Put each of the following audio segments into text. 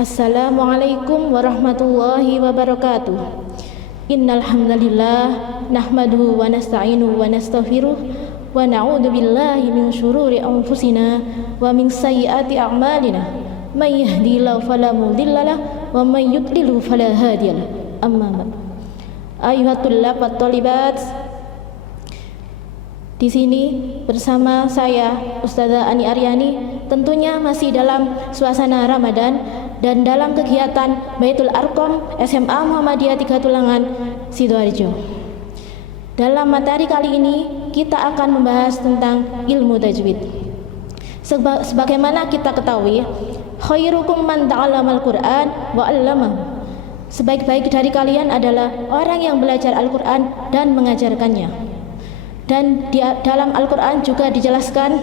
Assalamualaikum warahmatullahi wabarakatuh. Innal hamdalillah nahmaduhu wa nasta'inuhu wa nastaghfiruh wa na'udzu billahi min syururi anfusina wa min sayyiati a'malina. May yahdihillahu fala mudhillalah wa may yudlilhu fala hadiyalah. Amma ba'd. Ayyuhat tullab wat thalibat. Di sini bersama saya Ustazah Ani Aryani, tentunya masih dalam suasana Ramadan dan dalam kegiatan Baitul Arqam SMA Muhammadiyah 3 Tulangan Sidoarjo. Dalam materi kali ini kita akan membahas tentang ilmu tajwid. Sebagaimana kita ketahui, khairukum man ta'allamal Qur'an wa 'allamahu. Sebaik-baik dari kalian adalah orang yang belajar Al-Qur'an dan mengajarkannya. Dan di dalam Al-Quran juga dijelaskan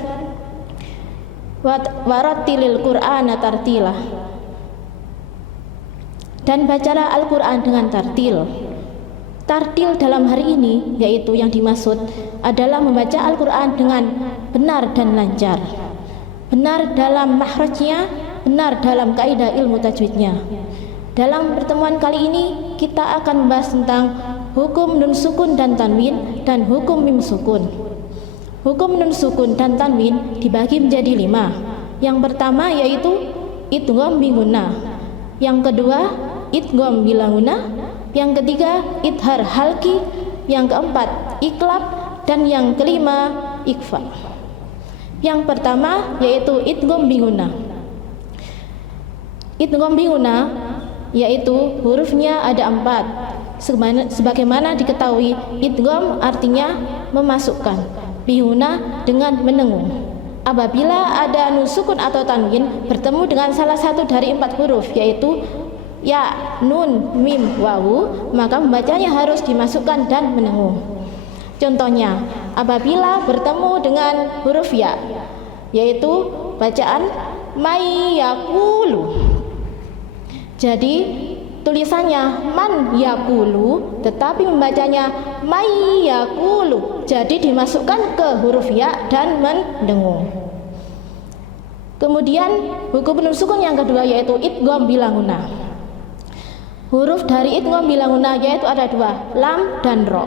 warattilil Qur'ana tartila, dan bacalah Al-Quran dengan tartil. Tartil dalam hari ini yaitu yang dimaksud adalah membaca Al-Quran dengan benar dan lancar, benar dalam makhrajnya, benar dalam kaidah ilmu tajwidnya. Dalam pertemuan kali ini kita akan membahas tentang hukum nun sukun dan tanwin dan hukum mim sukun. Hukum nun sukun dan tanwin dibagi menjadi 5. Yang pertama yaitu idgham bi gunnah, yang kedua idgham bila gunnah, yang ketiga idhar halqi, yang keempat iqlab, dan yang kelima ikhfa. Yang pertama yaitu idgham bi gunnah. Idgham bi gunnah yaitu hurufnya ada 4. Sebagaimana diketahui, idgham artinya memasukkan, bihuna dengan menengung. Apabila ada nun sukun atau tanwin bertemu dengan salah satu dari 4 huruf yaitu ya, nun, mim, wawu, maka membacanya harus dimasukkan dan menengung. Contohnya, apabila bertemu dengan huruf ya, yaitu bacaan mayyaqulu. Jadi tulisannya man yaqulu tetapi membacanya mayyaqulu, jadi dimasukkan ke huruf ya dan mendengung. Kemudian hukum nun sukun yang kedua yaitu idgham bila gunnah. Huruf dari idgham bila gunnah yaitu ada 2, lam dan ro.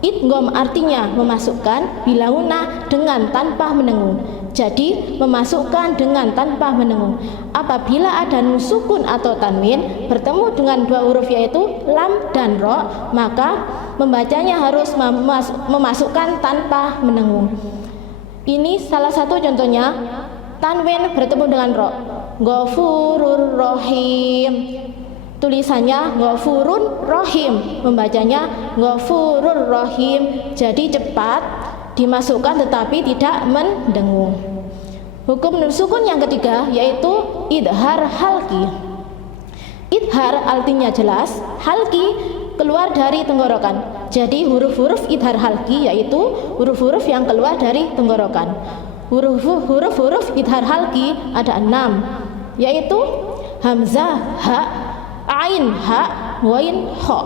Idgham artinya memasukkan, bila gunnah dengan tanpa menengung. Jadi memasukkan dengan tanpa menengung. Apabila ada nun sukun atau tanwin bertemu dengan 2 huruf yaitu lam dan ro, maka membacanya harus memasukkan tanpa menengung. Ini salah satu contohnya. Tanwin bertemu dengan ro, Ghafurur Rahim, tulisannya Ghafurur Rahim, membacanya Ghafurur Rahim, jadi cepat dimasukkan tetapi tidak mendengung. Hukum nun sukun yang ketiga yaitu idhar halqi. Idhar artinya jelas, halqi keluar dari tenggorokan. Jadi huruf-huruf idhar halqi yaitu huruf-huruf yang keluar dari tenggorokan. Huruf-huruf idhar halqi ada 6, yaitu hamzah, ha, ain, ha, wain, ho.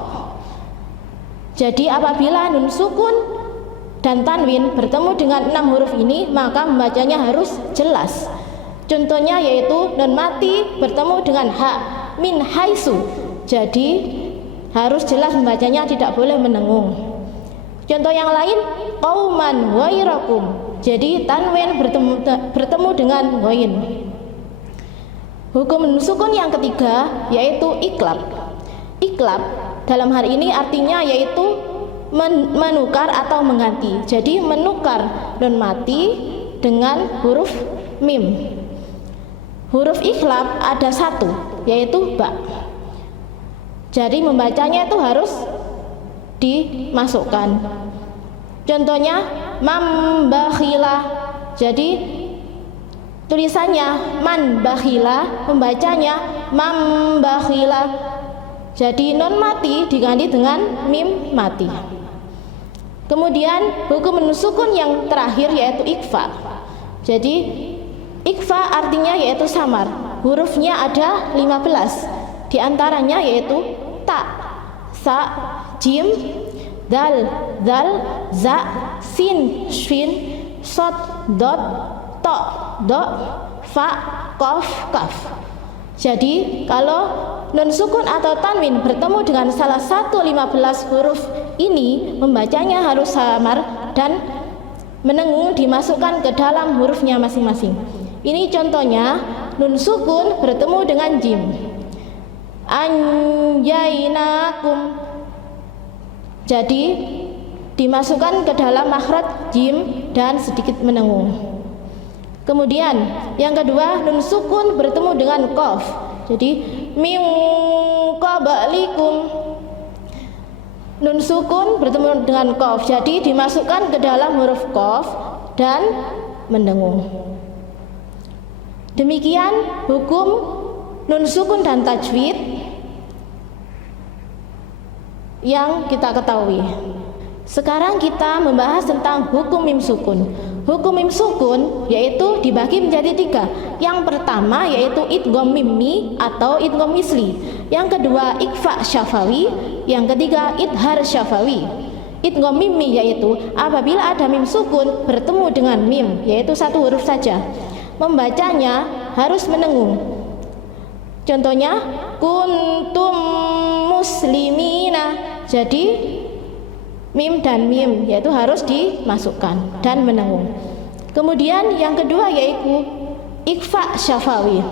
Jadi apabila nun sukun dan tanwin bertemu dengan 6 huruf ini maka membacanya harus jelas. Contohnya yaitu nun mati bertemu dengan ha, min haisu, jadi harus jelas membacanya, tidak boleh menengung. Contoh yang lain qauman wairakum, jadi tanwin bertemu dengan wain. Hukum nun sukun yang ketiga yaitu iqlab. Iqlab dalam hari ini artinya yaitu menukar atau mengganti. Jadi menukar nun mati dengan huruf mim. Huruf iqlab ada 1 yaitu ba. Jadi membacanya itu harus dimasukkan. Contohnya mambakhila, jadi tulisannya man bakhila, membacanya mambakhila, jadi non mati diganti dengan mim mati. Kemudian hukum nun sukun yang terakhir yaitu ikhfa. Jadi ikhfa artinya yaitu samar. Hurufnya ada 15, di antaranya yaitu ta, sa, jim, dal, zal, za, sin, shin, sod, dot, to, do, fa, kof, kaf. Jadi kalau nun sukun atau tanwin bertemu dengan salah satu 15 huruf ini, membacanya harus samar dan menengung dimasukkan ke dalam hurufnya masing-masing. Ini contohnya, nun sukun bertemu dengan jim. Anjainakum. Jadi dimasukkan ke dalam makhraj jim dan sedikit menengung. Kemudian yang kedua, nun sukun bertemu dengan qaf. Jadi min qablikum. Nun sukun bertemu dengan qaf. Jadi dimasukkan ke dalam huruf qaf dan mendengung. Demikian hukum nun sukun dan tajwid yang kita ketahui. Sekarang kita membahas tentang hukum mim sukun. Hukum mim sukun yaitu dibagi menjadi 3. Yang pertama yaitu idgham mimmi atau idgham misli. Yang kedua ikhfa syafawi. Yang ketiga idhar syafawi. Idgham mimmi yaitu apabila ada mim sukun bertemu dengan mim, yaitu satu huruf saja, membacanya harus menengung. Contohnya kuntum muslimina. Jadi mim dan mim yaitu harus dimasukkan dan menengung. Kemudian yang kedua yaitu ikhfa syafawi.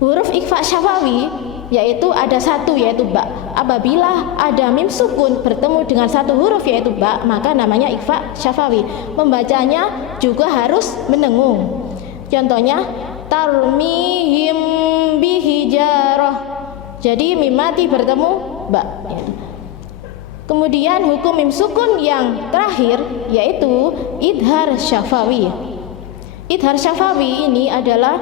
Huruf ikhfa syafawi yaitu ada satu, yaitu ba. Apabila ada mim sukun bertemu dengan satu huruf yaitu ba, maka namanya ikhfa syafawi. Membacanya juga harus menengung. Contohnya tarmihim bihijarah. Jadi mim mati bertemu ba. Kemudian hukum mim sukun yang terakhir yaitu idhar syafawi. Idhar syafawi ini adalah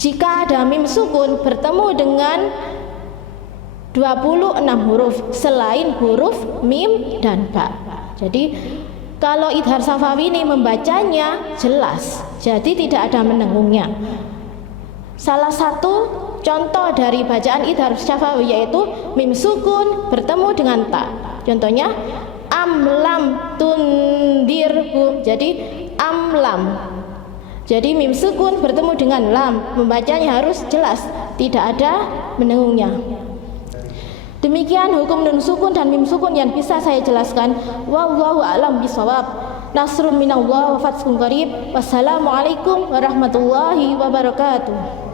jika ada mim sukun bertemu dengan 26 huruf selain huruf mim dan ba. Jadi kalau idhar syafawi ini membacanya jelas, jadi tidak ada menengungnya. Salah satu contoh dari bacaan idhar syafawi yaitu mim sukun bertemu dengan ta. Contohnya amlam tundirhum. Jadi amlam. Jadi mim sukun bertemu dengan lam, membacanya harus jelas, tidak ada menengungnya. Demikian hukum nun sukun dan mim sukun yang bisa saya jelaskan. Wallahu a'lam bishawab. Nasrun minallah wa fathun qarib. Wassalamualaikum warahmatullahi wabarakatuh.